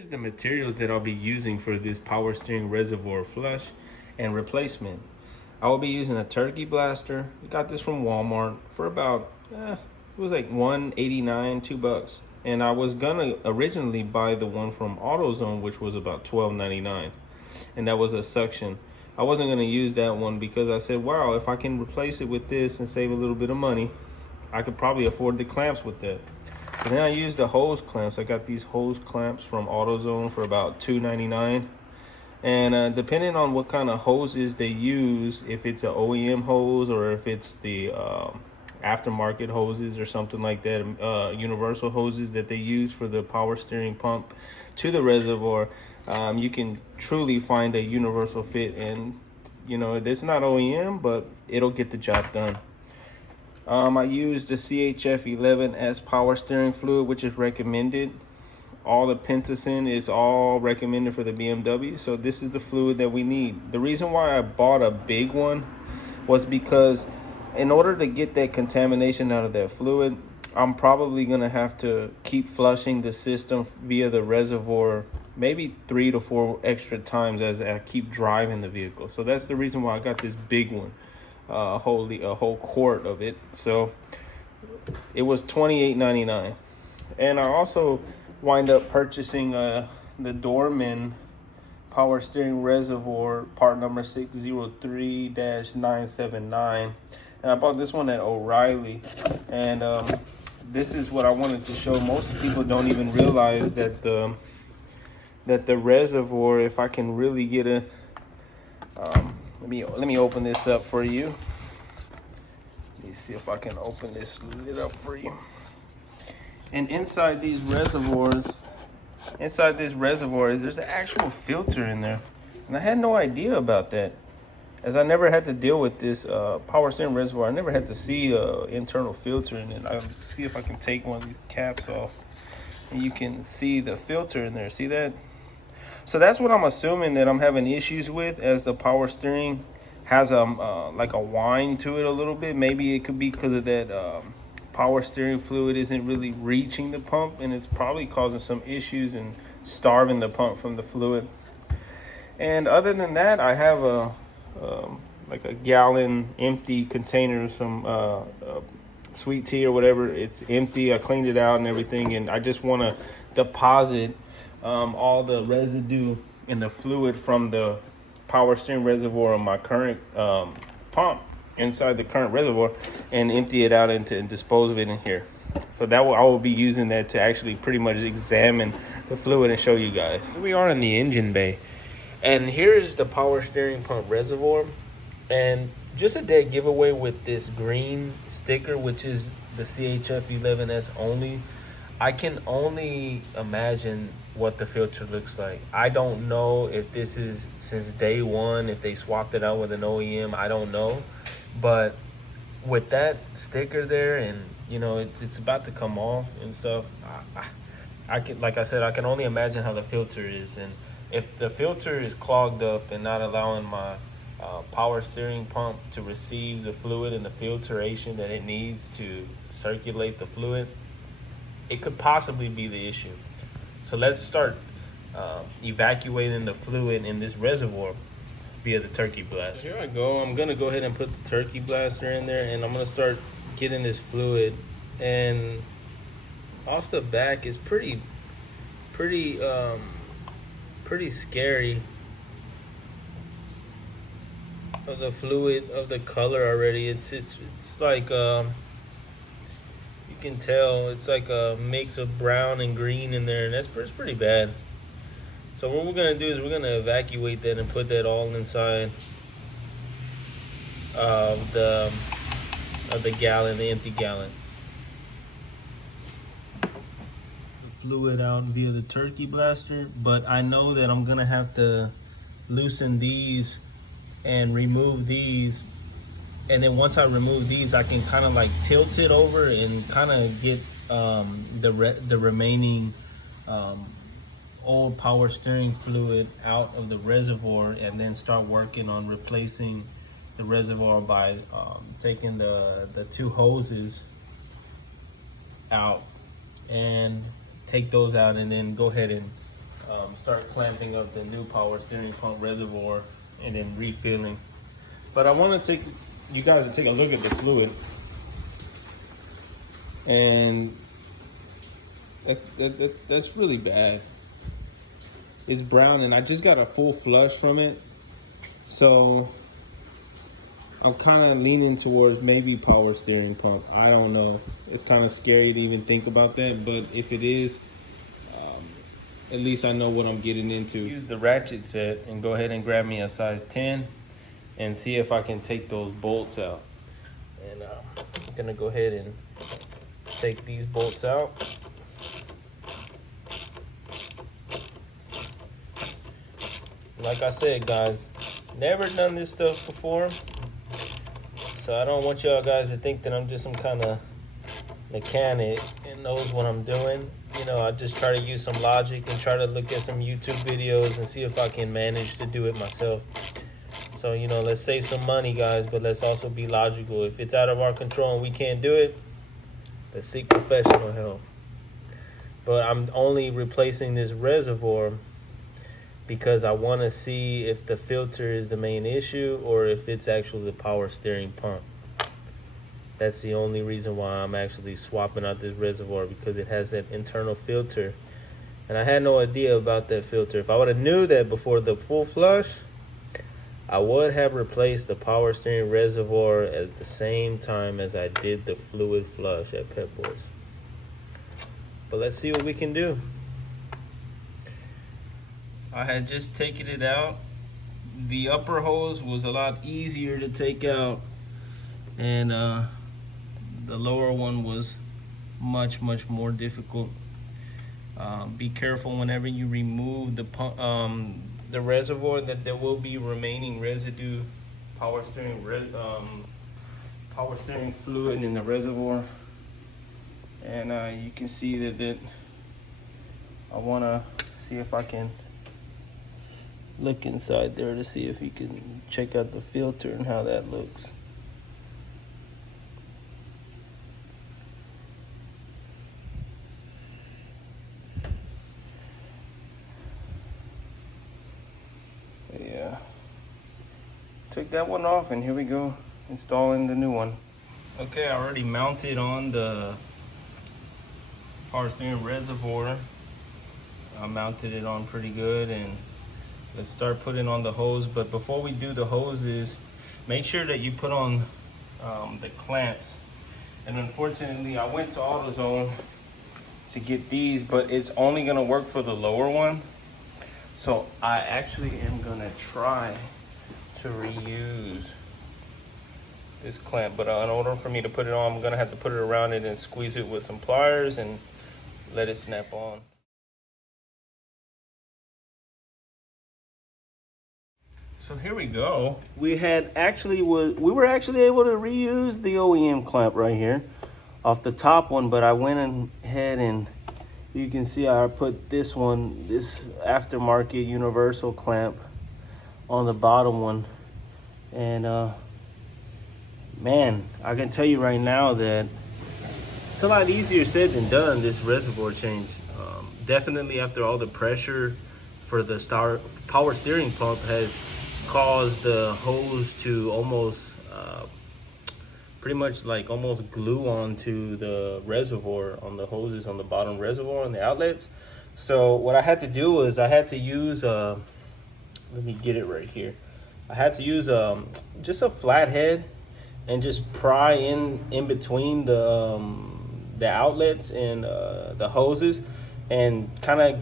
Here's the materials that I'll be using for this power steering reservoir flush and replacement. I will be using a turkey blaster. I got this from Walmart for about, it was like $1.89, $2. And I was gonna originally buy the one from AutoZone, which was about $12.99. And that was a suction. I wasn't gonna use that one because I said, wow, if I can replace it with this and save a little bit of money, I could probably afford the clamps with that. And then I used the hose clamps. I got these hose clamps from AutoZone for about $2.99. And depending on what kind of hoses they use, if it's an OEM hose or if it's the aftermarket hoses or something like that, universal hoses that they use for the power steering pump to the reservoir, you can truly find a universal fit. And you know, it's not OEM, but it'll get the job done. I used the CHF 11S power steering fluid, which is recommended. All the Pentacin is all recommended for the BMW, so this is the fluid that we need. The reason why I bought a big one was because in order to get that contamination out of that fluid, I'm probably gonna have to keep flushing the system via the reservoir maybe 3 to 4 extra times as I keep driving the vehicle. So that's the reason why I got this big one, a whole quart of it. So it was $28.99. And I also wind up purchasing the Dorman power steering reservoir, part number 603-979, and I bought this one at O'Reilly. And this is what I wanted to show. Most people don't even realize that the reservoir, if I can really get a let me open this up for you. Let me see if I can open this lid up for you. And inside these reservoirs, inside this reservoir, there's an actual filter in there. And I had no idea about that, as I never had to deal with this power steering reservoir. I never had to see internal filter in it. I'll see if I can take one of these caps off, and you can see the filter in there. See that? So that's what I'm assuming that I'm having issues with, as the power steering has like a whine to it a little bit. Maybe it could be because of that power steering fluid isn't really reaching the pump, and it's probably causing some issues and starving the pump from the fluid. And other than that, I have like a gallon empty container of some sweet tea or whatever. It's empty. I cleaned it out and everything, and I just want to deposit all the residue and the fluid from the power steering reservoir on my current pump inside the current reservoir, and empty it out and dispose of it in here. So I will be using that to actually pretty much examine the fluid and show you guys. Here we are in the engine bay, and here is the power steering pump reservoir. And just a dead giveaway with this green sticker, which is the CHF 11S only. I can only imagine what the filter looks like. I don't know if this is since day one, if they swapped it out with an OEM, I don't know. But with that sticker there, and you know, it's about to come off and stuff, I can, like I said, I can only imagine how the filter is. And if the filter is clogged up and not allowing my power steering pump to receive the fluid and the filtration that it needs to circulate the fluid, it could possibly be the issue. So let's start evacuating the fluid in this reservoir via the turkey blaster. Here I go. I'm gonna go ahead and put the turkey blaster in there, and I'm gonna start getting this fluid. And off the back is pretty scary of the fluid, of the color already. It's like you can tell it's like a mix of brown and green in there, and it's pretty bad. So what we're gonna do is we're gonna evacuate that and put that all inside of the gallon, the empty gallon. The fluid out via the turkey blaster, but I know that I'm gonna have to loosen these and remove these. And then once I remove these, I can kind of like tilt it over and kind of get the remaining old power steering fluid out of the reservoir, and then start working on replacing the reservoir by taking the two hoses out, and take those out, and then go ahead and start clamping up the new power steering pump reservoir and then refilling. But I want to take you guys to take a look at the fluid, and that's really bad. It's brown, and I just got a full flush from it, so I'm kind of leaning towards maybe power steering pump. I don't know. It's kind of scary to even think about that, but if it is, at least I know what I'm getting into. Use the ratchet set and go ahead and grab me a size 10 and see if I can take those bolts out. And I'm gonna go ahead and take these bolts out. Like I said, guys, never done this stuff before, so I don't want y'all guys to think that I'm just some kind of mechanic and knows what I'm doing. You know, I just try to use some logic and try to look at some YouTube videos and see if I can manage to do it myself. So, you know, let's save some money, guys, but let's also be logical. If it's out of our control and we can't do it, let's seek professional help. But I'm only replacing this reservoir because I want to see if the filter is the main issue or if it's actually the power steering pump. That's the only reason why I'm actually swapping out this reservoir, because it has that internal filter. And I had no idea about that filter. If I would have knew that before the full flush, I would have replaced the power steering reservoir at the same time as I did the fluid flush at Pep Boys. But let's see what we can do. I had just taken it out. The upper hose was a lot easier to take out, and the lower one was much more difficult. Be careful whenever you remove the pump, the reservoir, that there will be remaining residue, power steering fluid in the reservoir. And you can see that I want to see if I can look inside there to see if you can check out the filter and how that looks. Yeah, took that one off, and here we go, installing the new one. Okay, I already mounted on the power steering reservoir. I mounted it on pretty good, and let's start putting on the hose. But before we do the hoses, make sure that you put on the clamps. And unfortunately, I went to AutoZone to get these, but it's only gonna work for the lower one. So I actually am gonna try to reuse this clamp, but in order for me to put it on, I'm gonna have to put it around it and squeeze it with some pliers and let it snap on. So here we go. We were actually able to reuse the OEM clamp right here off the top one, but I went ahead and you can see I put this aftermarket universal clamp on the bottom one. And man, I can tell you right now that it's a lot easier said than done, this reservoir change. Definitely after all the pressure for the power steering pump has caused the hose to almost pretty much like almost glue onto the reservoir, on the hoses on the bottom reservoir and the outlets. So what I had to do was I had to use let me get it right here. I had to use just a flat head and just pry in between the outlets and the hoses, and kind of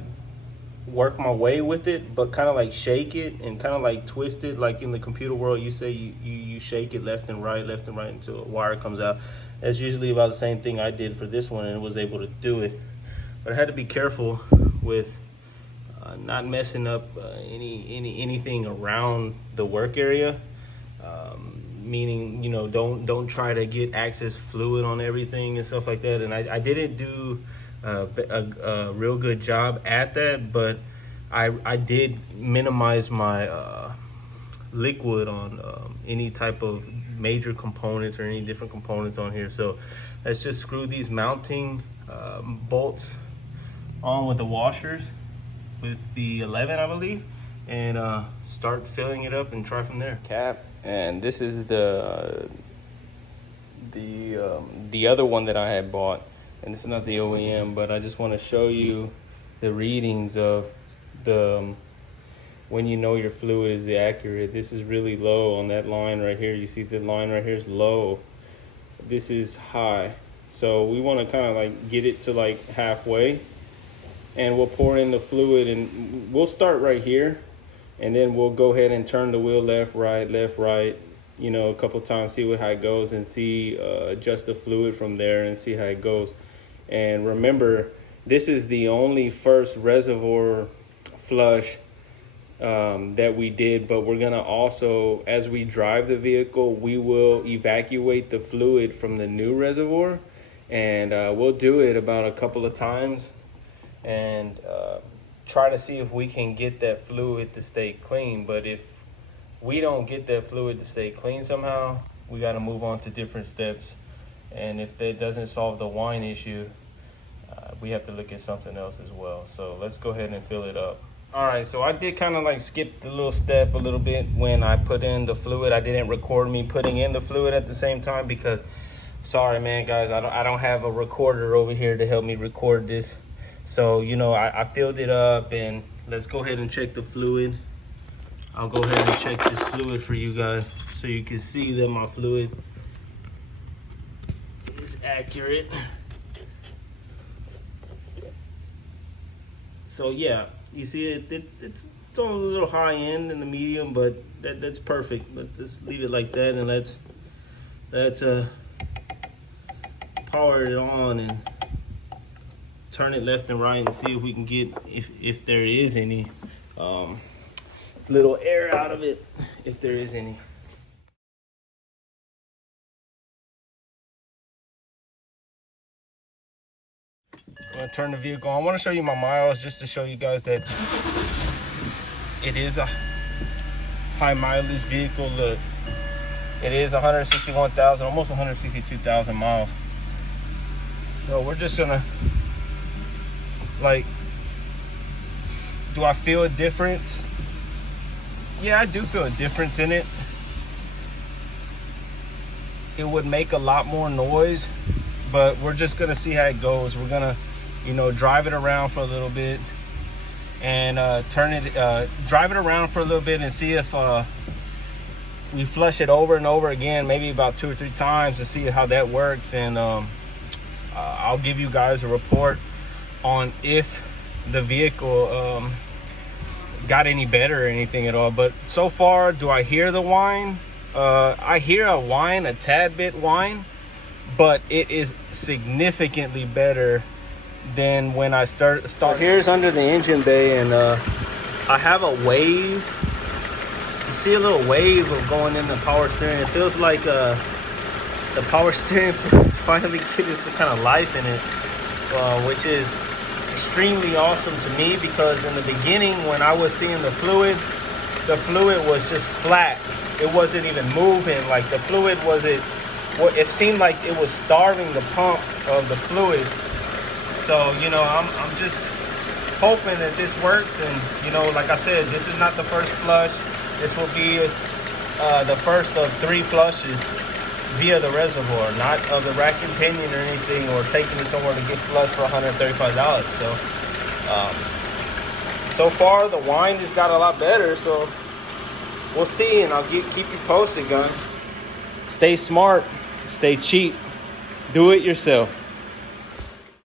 work my way with it, but kind of like shake it and kind of like twist it, like in the computer world you say you shake it left and right until a wire comes out. That's usually about the same thing I did for this one, and it was able to do it. But I had to be careful with not messing up anything around the work area, meaning, you know, don't try to get excess fluid on everything and stuff like that. And I didn't do a real good job at that, but I did minimize my liquid on any type of major components or any different components on here. So let's just screw these mounting bolts on with the washers, with the 11, I believe, and start filling it up and try from there. Cap, and this is the other one that I had bought, and this is not the OEM, but I just want to show you the readings of the when you know your fluid is the accurate. This is really low on that line right here. You see the line right here is low. This is high. So we want to kind of like get it to like halfway, and we'll pour in the fluid, and we'll start right here, and then we'll go ahead and turn the wheel left, right, you know, a couple times, see how it goes, and see adjust the fluid from there and see how it goes. And remember, this is the only first reservoir flush that we did, but we're gonna also, as we drive the vehicle, we will evacuate the fluid from the new reservoir, and we'll do it about a couple of times and try to see if we can get that fluid to stay clean. But if we don't get that fluid to stay clean somehow, we got to move on to different steps, and if that doesn't solve the whine issue, we have to look at something else as well. So let's go ahead and fill it up. All right, so I did kind of like skip the little step a little bit when I put in the fluid. I didn't record me putting in the fluid at the same time because, sorry man, guys, I don't have a recorder over here to help me record this. So, you know, I filled it up, and let's go ahead and check the fluid. I'll go ahead and check this fluid for you guys so you can see that my fluid is accurate. So yeah, you see it's on a little high end in the medium, but that's perfect. Let's just leave it like that, and let's power it on and turn it left and right and see if we can get, if there is any little air out of it, if there is any. I'm gonna turn the vehicle on. I want to show you my miles just to show you guys that it is a high mileage vehicle. Look, it is 161,000, almost 162,000 miles. So we're just gonna, like, do I feel a difference? Yeah, I do feel a difference in it. It would make a lot more noise, but we're just gonna see how it goes. We're gonna, you know, drive it around for a little bit and drive it around for a little bit and see if we flush it over and over again, maybe about 2 or 3 times, to see how that works. And I'll give you guys a report on if the vehicle got any better or anything at all. But so far, do I hear the whine? I hear a whine, a tad bit whine, but it is significantly better than when I start. Here's under the engine bay, and I have a wave. You see a little wave of going in the power steering. It feels like the power steering is finally getting some kind of life in it, which is extremely awesome to me, because in the beginning when I was seeing the fluid was just flat. It wasn't even moving. Like, the fluid wasn't, well, it seemed like it was starving the pump of the fluid. So, you know, I'm just hoping that this works. And, you know, like I said, this is not the first flush. This will be the first of 3 flushes via the reservoir, not of the rack and pinion or anything, or taking it somewhere to get flushed for $135. So far the whine just got a lot better. So we'll see, and I'll keep you posted, guys. Stay smart, stay cheap, do it yourself.